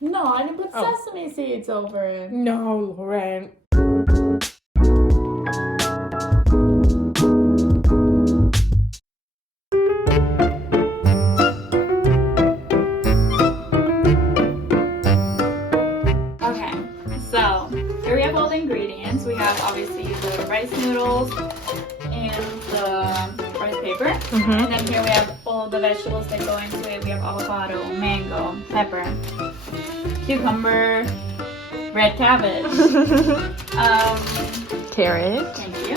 No, I didn't put sesame seeds over it. No, Lauren. Okay, so here we have all the ingredients. We have obviously the rice noodles and the rice paper. And then here we have all the vegetables that go into it. We have avocado, mango, pepper, cucumber, red cabbage, Carrot. thank you.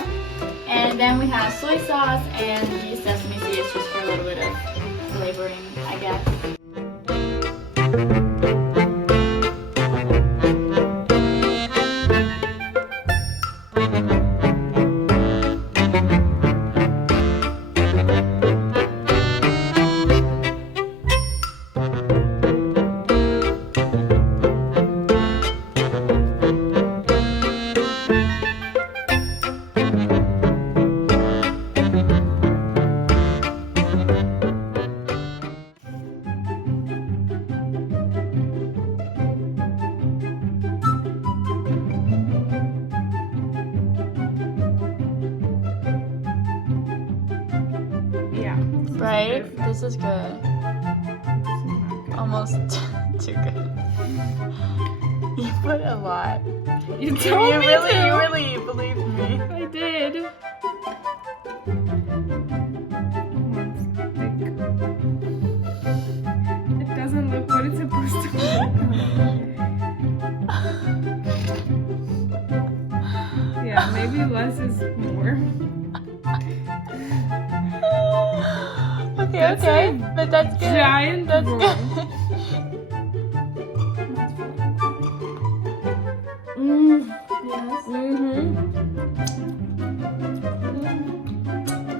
And then we have soy sauce and the sesame seeds just for a little bit of flavoring, I guess. Right? This is good. Almost too good. You put a lot. You told me You to. really believed me. I did. It doesn't look what it's supposed to look. Yeah, maybe less is more. Okay, That's okay. a But that's good. Giant That's roll. good. Yes.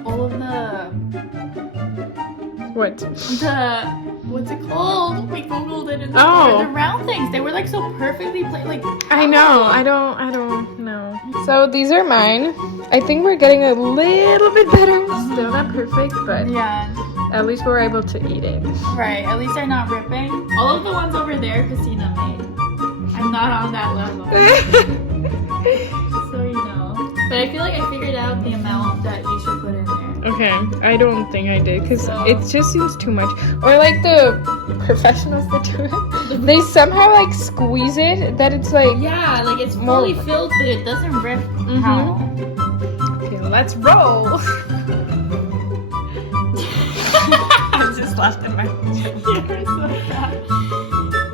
All of What? what's it called? We googled it and Oh. the round things. They were like so perfectly like I know. I don't know. So these are mine. I think we're getting a little bit better. Still not perfect, but Yeah, at least we're able to eat it. right. At least they're not ripping. All of the ones over there, Kristýna made. I'm not on that level, so you know. But I feel like I figured out the amount that you should put in there. Okay, I don't think I did because So- it just seems too much. Or like the professionals that do it, they somehow like squeeze it that it's like. Yeah, like it's More- fully filled, but it doesn't rip out. Okay, let's roll. I just laughed in my. You're so bad.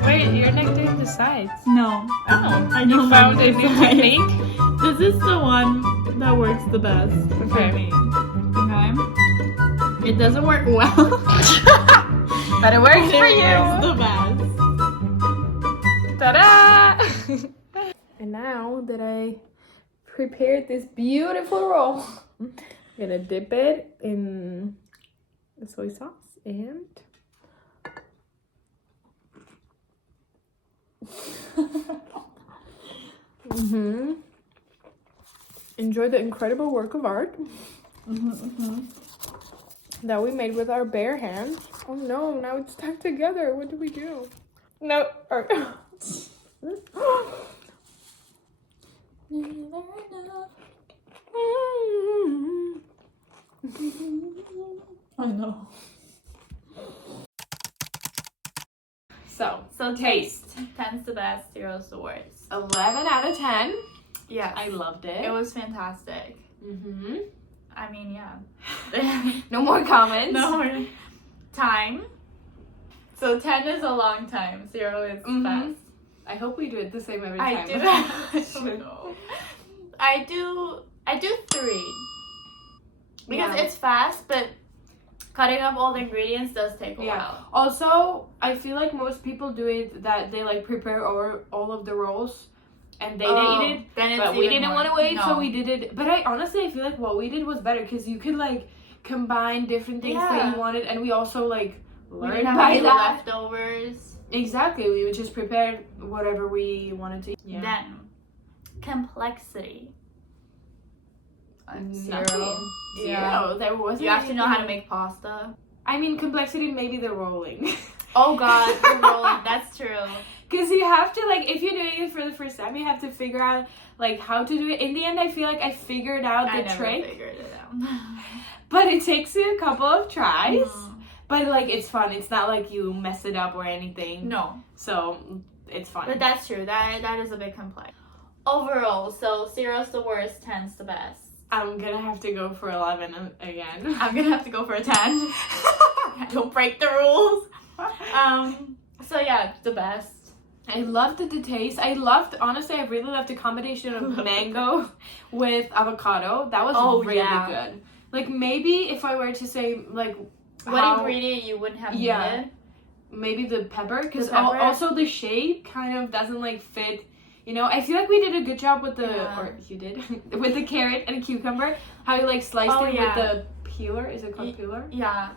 Wait, you're not doing the sides. No. Oh, I know you found my a new sides. technique. This is the one that works the best for Okay. me. Okay? It doesn't work well. But it works for It you. works the best. Ta-da! And now that I prepared this beautiful roll, I'm gonna dip it in the soy sauce and enjoy the incredible work of art that we made with our bare hands. Oh no, now it's stuck together. What do we do? No. I know. So, taste. 10's the best, 0's the worst. 11 out of 10. Yeah. I loved it. It was fantastic. Mm-hmm. I mean, yeah. No more comments. No. Time. So 10 is a long time. 0 is fast. I hope we do it the same every I time. do. I don't know. I do 3. Because Yeah. it's fast, but cutting up all the ingredients does take a while. Also, I feel like most people do it that they like prepare all of the rolls and they eat it. Then it's But we even didn't more. want to wait, so No. we did it. But I honestly feel like what we did was better because you could like combine different things that Yeah. you wanted, and we also like We learned didn't have by any that. leftovers. Exactly, we would just prepare whatever we wanted to eat. Yeah. Then complexity. Nothing. 0. Yeah. There wasn't. You have to know how to make pasta. I mean, complexity maybe the rolling. Oh God, the rolling. That's true. Because you have to, like, if you're doing it for the first time, you have to figure out, like, how to do it. In the end, I feel like I figured out the trick. Figured it out. But it takes you a couple of tries. But, like, it's fun. It's not like you mess it up or anything. No. So, it's fun. But that's true. That is a big complaint. Overall, so 0's the worst, 10's the best. I'm gonna have to go for 11 again. I'm gonna have to go for a 10. Don't break the rules. So yeah, the best. I loved the taste. Honestly, I really loved the combination of mango with avocado. That was really good. Like, maybe if I were to say, like, what ingredient you wouldn't have needed? Maybe the pepper, because also the shape kind of doesn't, like, fit. You know, I feel like we did a good job with or you did, with the carrot and cucumber. How you, like, sliced it with the peeler. Is it called peeler? Yeah.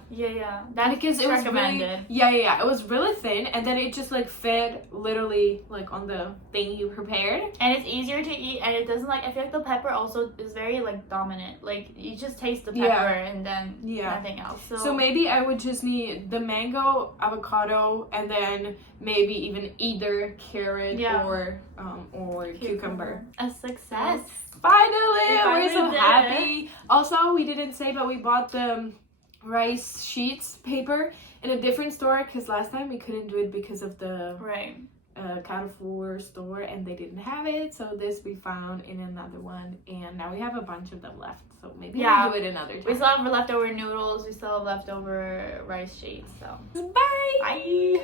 That because it was recommended. Really, it was really thin, and then it just, like, fit literally, like, on the thing you prepared. And it's easier to eat, and it doesn't, like, I feel like the pepper also is very, like, dominant. Like, you just taste the pepper and then nothing else. So maybe I would just need the mango, avocado, and then maybe even either carrot or cucumber. A success. Finally, we're so happy. Also, we didn't say, but we bought the rice sheets paper in a different store because last time we couldn't do it because of the Carrefour store and they didn't have it. So this we found in another one, and now we have a bunch of them left. So maybe we'll do it another time. We still have leftover noodles. We still have leftover rice sheets. So bye. Bye.